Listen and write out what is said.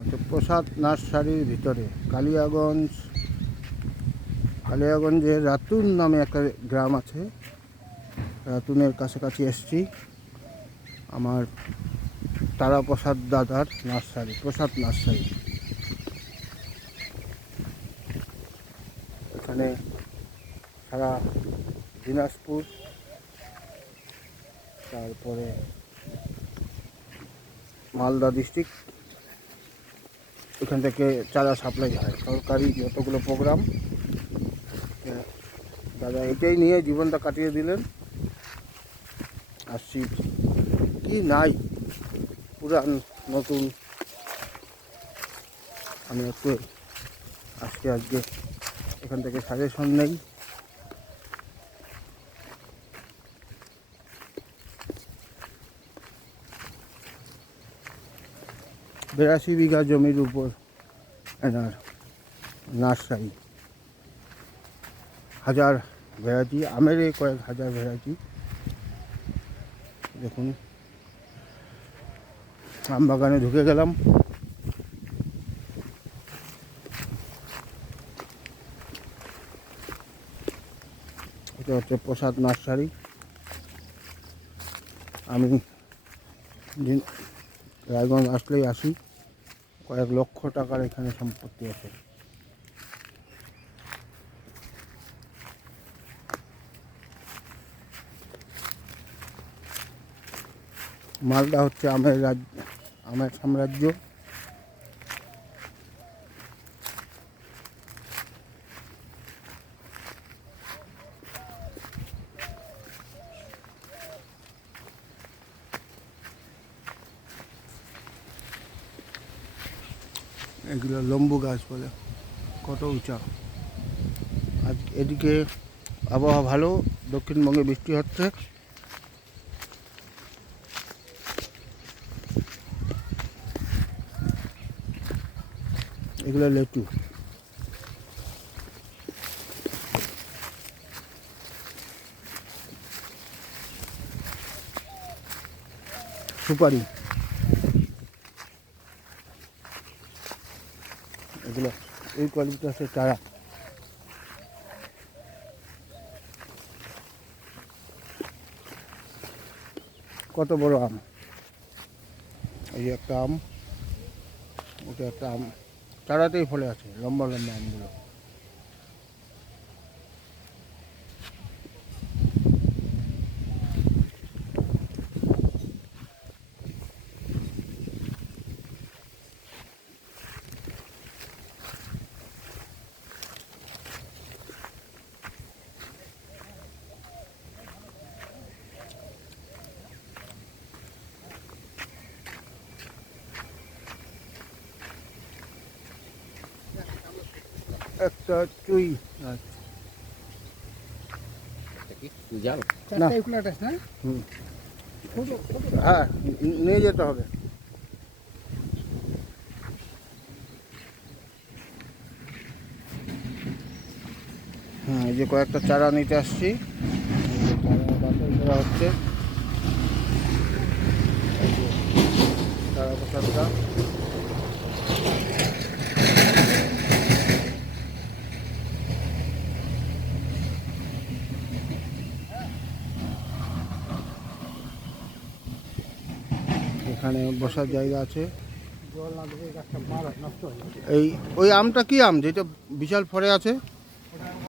প্রসাদ নার্সারির ভিতরে কালিয়াগঞ্জে রাতুন নামে একটা গ্রাম আছে। রাতুনের কাছাকাছি এসছি। আমার তারাপ্রসাদ দাদার নার্সারি, প্রসাদ নার্সারি। এখানে সারা দিনাজপুর, তারপরে মালদা ডিস্ট্রিক্ট, এখান থেকে চারা সাপ্লাই হয়। সরকারি যতগুলো প্রোগ্রাম, দাদা এটাই নিয়ে জীবনটা কাটিয়ে দিলেন। আসছি কি নাই, পুরান নতুন। আমি একটু আজকে এখান থেকে সাজেশন নেই। 82 বিঘা জমির উপর এনার নার্সারি। হাজার ভ্যারাইটি আমের, কয়েক হাজার ভ্যারাইটি। দেখুন, আম বাগানে ঢুকে গেলাম। এটা হচ্ছে প্রসাদ নার্সারি। আমি রায়গঞ্জ আসলেই আসি। কয়েক লক্ষ টাকার এখানে সম্পত্তি আছে। মালদা হচ্ছে আমের সাম্রাজ্য। এগুলো লম্বু গাছ বলে, কত উঁচা। আজ এদিকে আবহাওয়া ভালো, দক্ষিণবঙ্গে বৃষ্টি হচ্ছে। এগুলো লেচু। সুপারি, এগুলো এই কোয়ালিটি আছে চারা। কত বড় আম, এই যে একটা আম, ওটা একটা আম, চারাতেই ফলে আছে, লম্বা লম্বা আমগুলো। একটা চুই গাছ। না, হ্যাঁ, নিয়ে যেতে হবে। হ্যাঁ, এই যে কয়েকটা চারা নিতে আসছি। বাছাই করা হচ্ছে। চারা প্রসাদটা এখানে বসার জায়গা আছে। এই ওই আমটা কি আম যেটা বিশাল ফরে আছে?